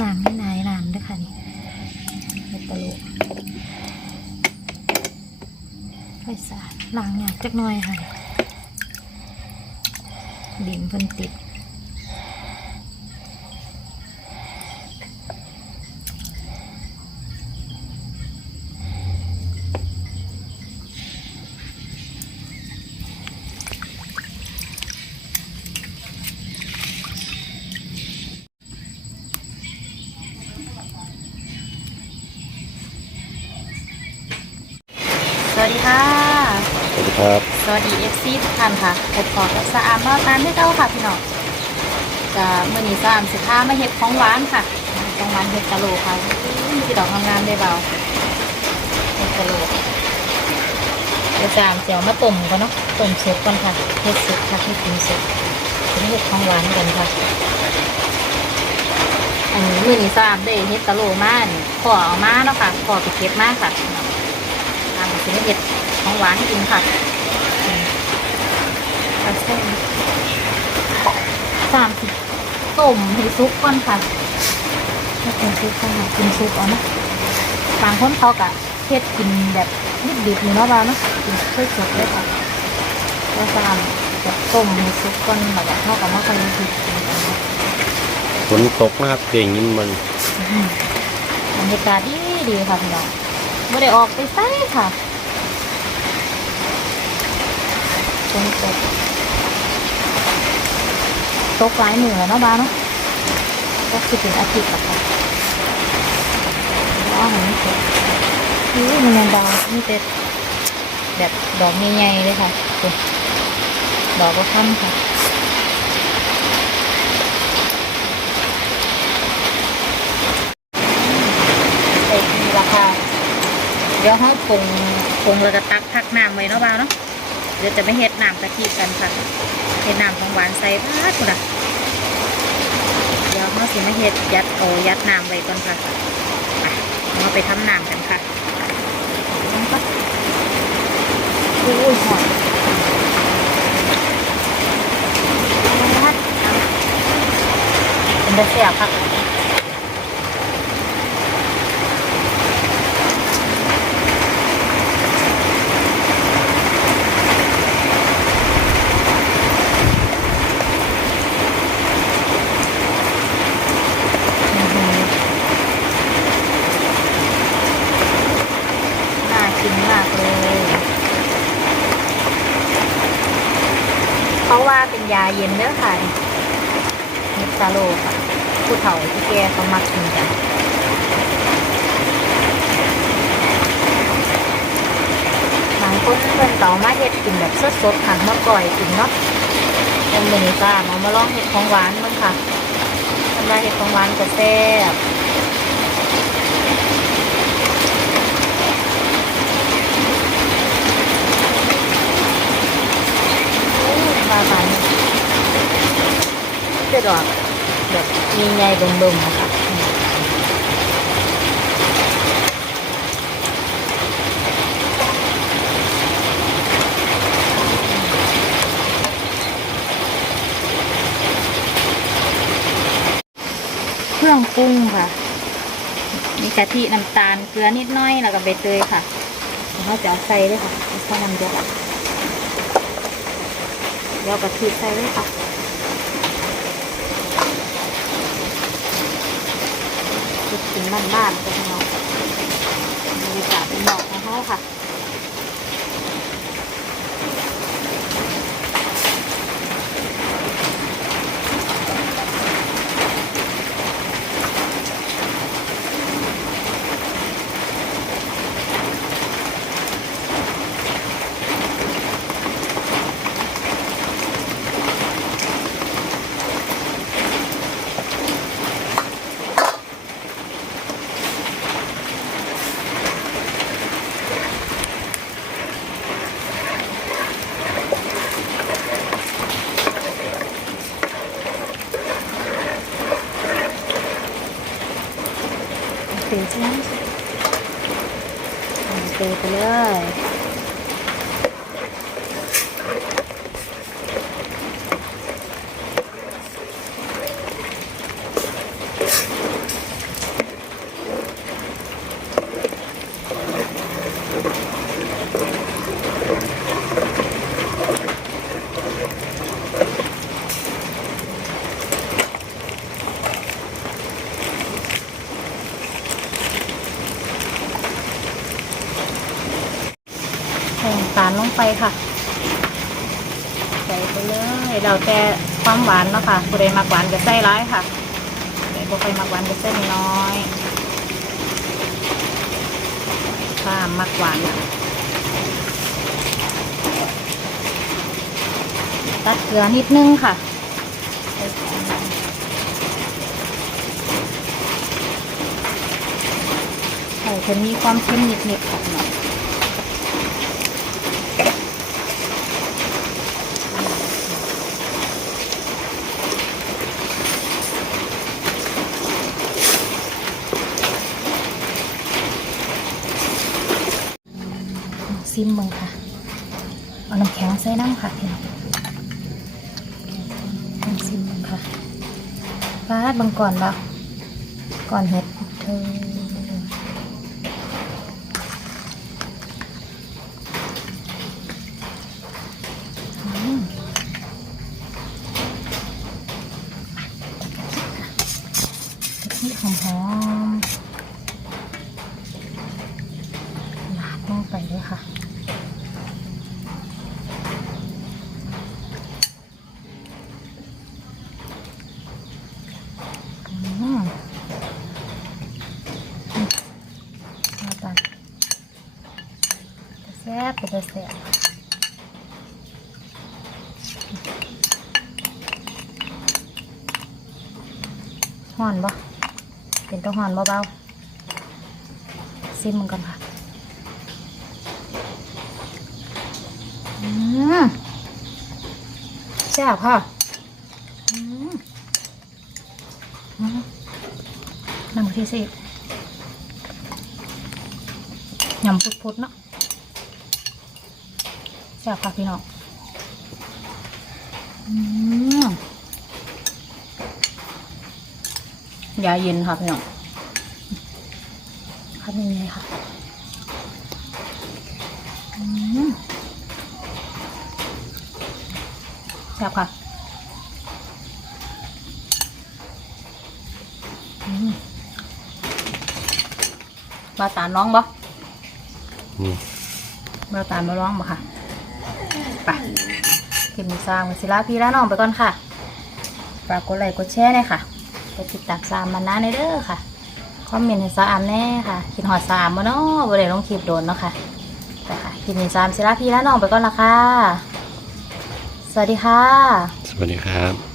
น้ำไม่นายน้ำด้วยค่ะนี่เห็ดตะโลไฟสะอาดล้างหยาบจักหน่อยค่ะดินเพิ่นติด วัสดีค่ะ สวัสดีครับ สวัสดีเอฟซีทุกท่านค่ะพบกับสะอาดมาตามที่เก้าค่ะพี่น้องจะเมื่อนี้สะอาดสิค้ามาเห็ดของหวานค่ะของหวานเห็ดกะโหลกค่ะมีดอกงามๆได้เบาเห็ดกะโหลกเดี๋ยวสะอาดเจียวมาต้มกันเนาะต้มสุกก่อนค่ะเห็ดสุกค่ะเห็ดกินสุกเป็นเห็ดของหวานกันค่ะอันนี้มื่อนี้สะอาดได้เห็ดกะโหลมานี่ขอเอามาเนาะค่ะขอไปเก็บมาค่ะ พี่น้องทำเป็นเห็ดของหวานกินค่ะปลาเส้นสามสิบต้มให้ซุปก่อนค่ะให้เป็นซุปก่อนค่ะกินซุปเอานะบางคนเขากะเฮ็ดกินแบบดิบๆอยู่เนาะบ้าเนาะกินค่อยสดเลยค่ะแล้วสามแบบต้มให้ซุปก่อนแล้วก็เขากับมะเขือเทศกินกันนะฝนตกนะครับเก่งยินมันอื้อหือบรรยากาศดีดีค่ะพี่น้องไม่ได้ออกไปไสค่ะ ฝนตกตกหลายมือแล้วเนาะบ้าเนาะก็คือเป็นอาทิตย์ละค่ะว้าวมันตกนี่มันยังดาวนี่เป็นแบบดอกใหญ่ๆเลยค่ะดอกก็ค่ำค่ะใส่ทีละค่ะเดี๋ยวห้องปรุงปรุงแล้วก็ตักพักน้ำไว้เนาะบ้าเนาะ ดี๋ยวจะไม่เฮ็ดน้ำกะทิกันค่ะเฮ็ดน้ำของหวานใส่พัดพุ่นะเดี๋ยวเราสิมาเฮ็ดยัดเอยัดน้ำไว้ก่อนค่ะไปเราไปทำน้ำกันค่ะอุ้ยหอมพัดเป็นตะเสียบค่ะอื้อหือน่ากินมากเลย เขาว่าเป็นยาเย็นเด้อค่ะเม็ดซาโลค่ะ ผู้เฒ่าที่แก่เขามักกินกันบางคนเพิ่นก็เอามาเฮ็ดกินแบบสดๆค่ะมาก่อยกินเนาะเป็นมื้อนี้จ้าเอามาลองเฮ็ดของหวานมั้งค่ะทำได้เฮ็ดของหวานก็แซ่บโอ้ยบาบานจะ ดอกแบบมีใหญ่ๆดมๆอะค่ะเครื่องปรุงค่ะ มีกะทิน้ำตาลเกลือนิดน้อยแล้วก็ใบเตยค่ะแล้วเราจะใส่เลยค่ะใส่น้ำเดือดอะเดี๋ยวกะทิใส่เลยค่ะ จุดถึงบ้านบ้านๆของเราบรรยากาศเป็นหมอกของเขาค่ะ เทใช่ไหมเทไปเลย ลงไปค่ะ ใส่ไปเลยเราแต่ความหวานเนาะค่ะผู้ใดมักหวานก็ใส่ร้ายค่ะผู้ใดมักหวานก็ใส่น้อยๆข้ามมักหวานตัดเกลือนิดนึงค่ะไข่จะมีความเค็มนิดๆค่ะ ซิมเบิ่งค่ะ เอาน้ำแข็งใส่น้ำค่ะพี่น้องลองซิมเบิ่งค่ะปาดบังก่อนบ่ก่อนเห็ดเธออืมกะทิหอมๆ ลาดลงไปเลยค่ะ อืมมาตัด แซ่บไปเลยแซ่บห่อนบ่เป็นตัวห่อนเบาๆซิมมันก่อนค่ะแซ่บค่ะน้ำกะทิสิยำพุดๆเนาะ แซ่บค่ะพี่น้องอืมยาเย็นค่ะพี่น้องครับนี่ไงค่ะอืมแซ่บค่ะอืมบาตานร้องบ่อืมบาตานมาร้องบ่ค่ะ ไปคลิปนี้สร้างมาสิลาพี่แล้วน้องไปก่อนค่ะฝากกดไลค์กดแชร์เลยค่ะกดติดตามสามมันนะในเด้อค่ะ คอมเมนต์ให้สามแน่ค่ะ คิดหอดสามมาเนาะบ่ได้ลงคลิปโดนเนาะค่ะแต่ค่ะคลิปนี้สามสิลาพี่แล้วน้องไปก่อนละค่ะ สวัสดีค่ะ สวัสดีครับ